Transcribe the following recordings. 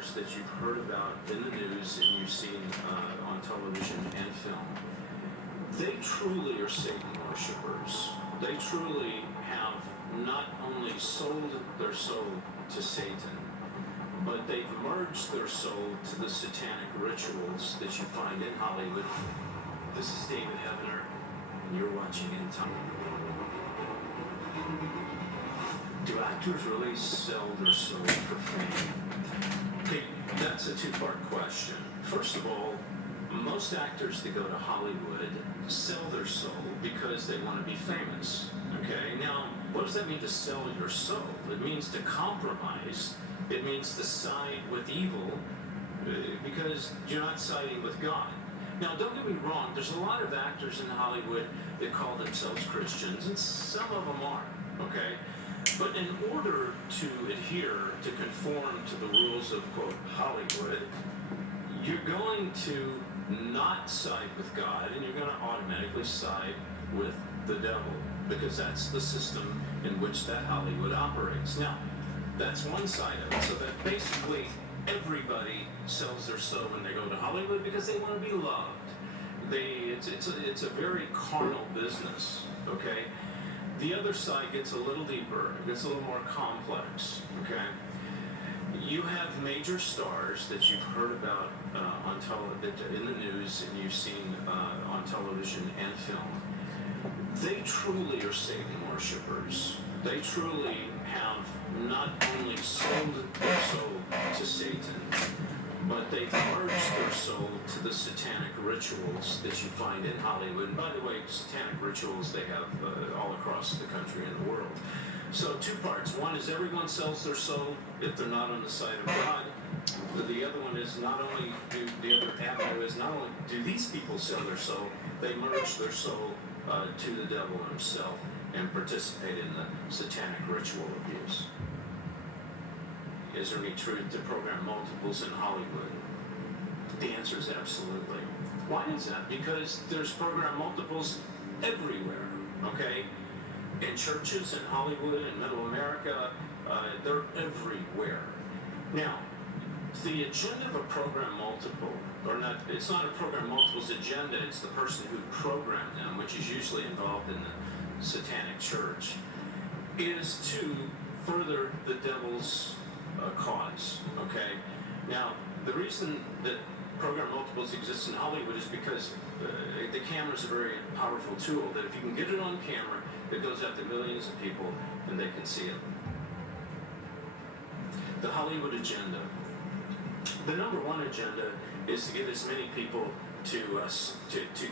stars that you've heard about in the news and you've seen on television and film, they truly are Satan worshipers. They truly have not only sold their soul to Satan, but they've merged their soul to the satanic rituals that you find in Hollywood. This is David Heavener, and you're watching End Time. Do actors really sell their soul for fame? Okay, that's a two-part question. First of all, most actors that go to Hollywood sell their soul because they want to be famous. Okay, now, what does that mean to sell your soul? It means to compromise. It means to side with evil because you're not siding with God. Now, don't get me wrong, there's a lot of actors in Hollywood that call themselves Christians, and some of them are, okay? But in order to adhere, to conform to the rules of, quote, Hollywood, you're going to not side with God, and you're going to automatically side with the devil, because that's the system in which that Hollywood operates. Now, that's one side of it. So that basically everybody sells their soul when they go to Hollywood because they want to be loved. It's a very carnal business, okay? The other side gets a little deeper, it gets a little more complex, okay? You have major stars that you've heard about in the news and you've seen on television and film. They truly are Satan worshipers. They truly have not only sold their soul to Satan, but they've merged their soul to the satanic rituals that you find in Hollywood. And by the way, satanic rituals they have all across the country and the world. So two parts. One is everyone sells their soul if they're not on the side of God. The other one is not only the other avenue is not only do these people sell their soul, they merge their soul to the devil himself and participate in the satanic ritual abuse. Is there any truth to program multiples in Hollywood? The answer is absolutely. Why is that? Because there's program multiples everywhere, okay? In churches, in Hollywood, in Middle America, they're everywhere. Now, the agenda of a program multiple, it's not a program multiple's agenda, it's the person who programmed them, which is usually involved in the satanic church, is to further the devil's cause, okay? Now, the reason that program multiples exist in Hollywood is because the camera is a very powerful tool that if you can get it on camera, it goes out to millions of people and they can see it. The Hollywood agenda. The number one agenda is to get as many people to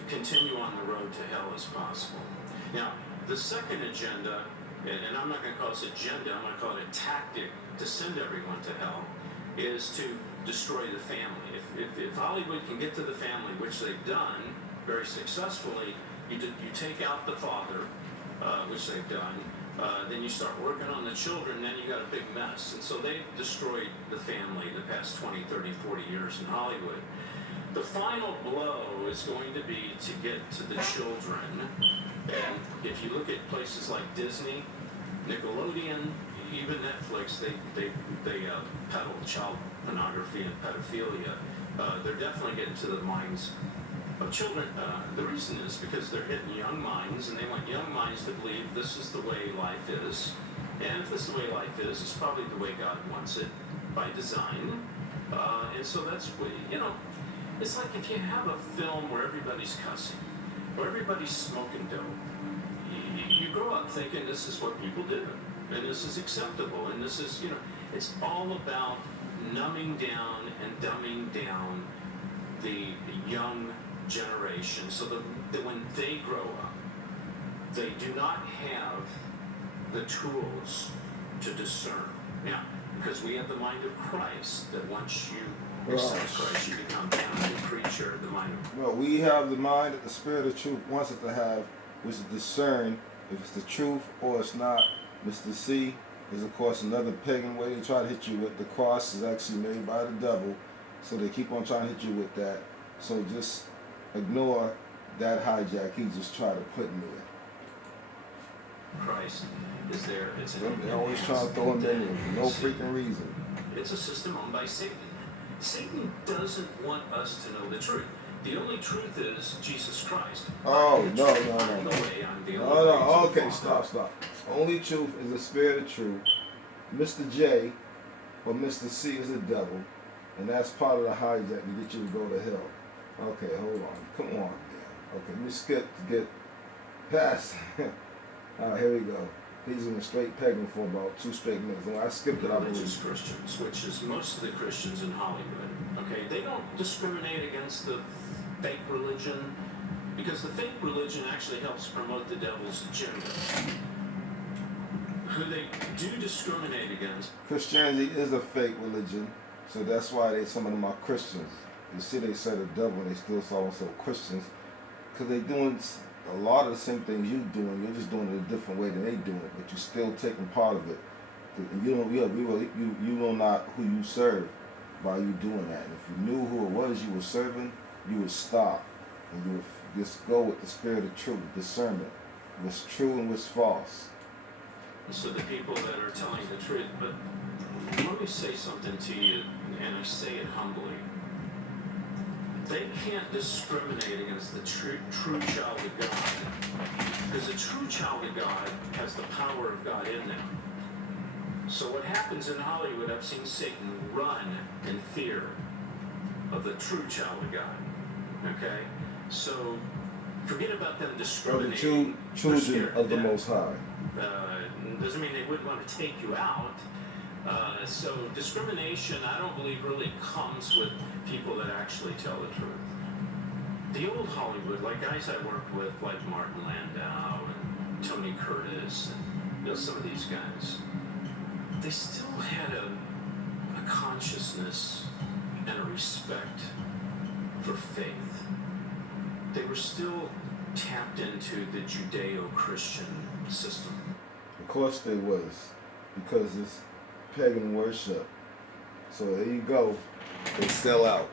continue on the road to hell as possible. Now, the second agenda, and I'm not going to call this agenda, I'm going to call it a tactic to send everyone to hell, is to destroy the family. If Hollywood can get to the family, which they've done very successfully, you take out the father, which they've done, then you start working on the children, then you got a big mess. And so they've destroyed the family the past 20, 30, 40 years in Hollywood. The final blow is going to be to get to the children. And if you look at places like Disney, Nickelodeon, even Netflix, they peddle child pornography and pedophilia. They're definitely getting to the minds of children. The reason is because they're hitting young minds, and they want young minds to believe this is the way life is. And if this is the way life is, it's probably the way God wants it by design. And so that's what, it's like if you have a film where everybody's cussing, or everybody's smoking dope, you grow up thinking this is what people do, and this is acceptable, and this is, it's all about numbing down and dumbing down the young generation so that when they grow up, they do not have the tools to discern. Now, because we have the mind of Christ, that once you accept Christ, you become bound to creature the mind of Christ. Well, we have the mind that the Spirit of truth wants us to have, which is discern if it's the truth or it's not. Mr. C is, of course, another pagan way to try to hit you with. The cross is actually made by the devil, so they keep on trying to hit you with that. So just ignore that hijack he just tried to put in there. Christ is there. They always try to throw him in there for no freaking reason. It's a system owned by Satan. Satan doesn't want us to know the truth. The only truth is Jesus Christ. Oh, I'm the no, truth, no, I'm no, the no. way, I'm the No, only way to no, the okay, Father. stop. Only truth is the spirit of truth. Mr. J or Mr. C is the devil, and that's part of the hijack to get you to go to hell. Okay, hold on. Come on, man. Okay, let me skip to get past. Alright, here we go. He's in a straight pegging for about 2 straight minutes. And I skipped it, I Religious believe. Christians, which is most of the Christians in Hollywood, okay, they don't discriminate against the fake religion because the fake religion actually helps promote the devil's agenda. Who they do discriminate against. Christianity is a fake religion, so that's why some of them are Christians. You see, they say the devil, and they still call themselves Christians, because they're doing a lot of the same things you're doing. You're just doing it a different way than they do it, but you're still taking part of it. And you don't, you know not who you serve by you doing that. And if you knew who it was you were serving, you would stop and you would just go with the spirit of truth, discernment, what's true and what's false. So the people that are telling the truth, but let me say something to you, and I say it humbly. They can't discriminate against the true child of God, because a true child of God has the power of God in them. So what happens in Hollywood, I've seen Satan run in fear of the true child of God. Okay? So forget about them Or the discriminating. children of the Most High. Doesn't mean they wouldn't want to take you out. So discrimination, I don't believe, really comes with people that actually tell the truth. The old Hollywood, like guys I worked with, like Martin Landau and Tony Curtis, and some of these guys, they still had a consciousness and a respect for faith. They were still tapped into the Judeo-Christian system. Of course they was, because it's pagan worship. So there you go. They sell out.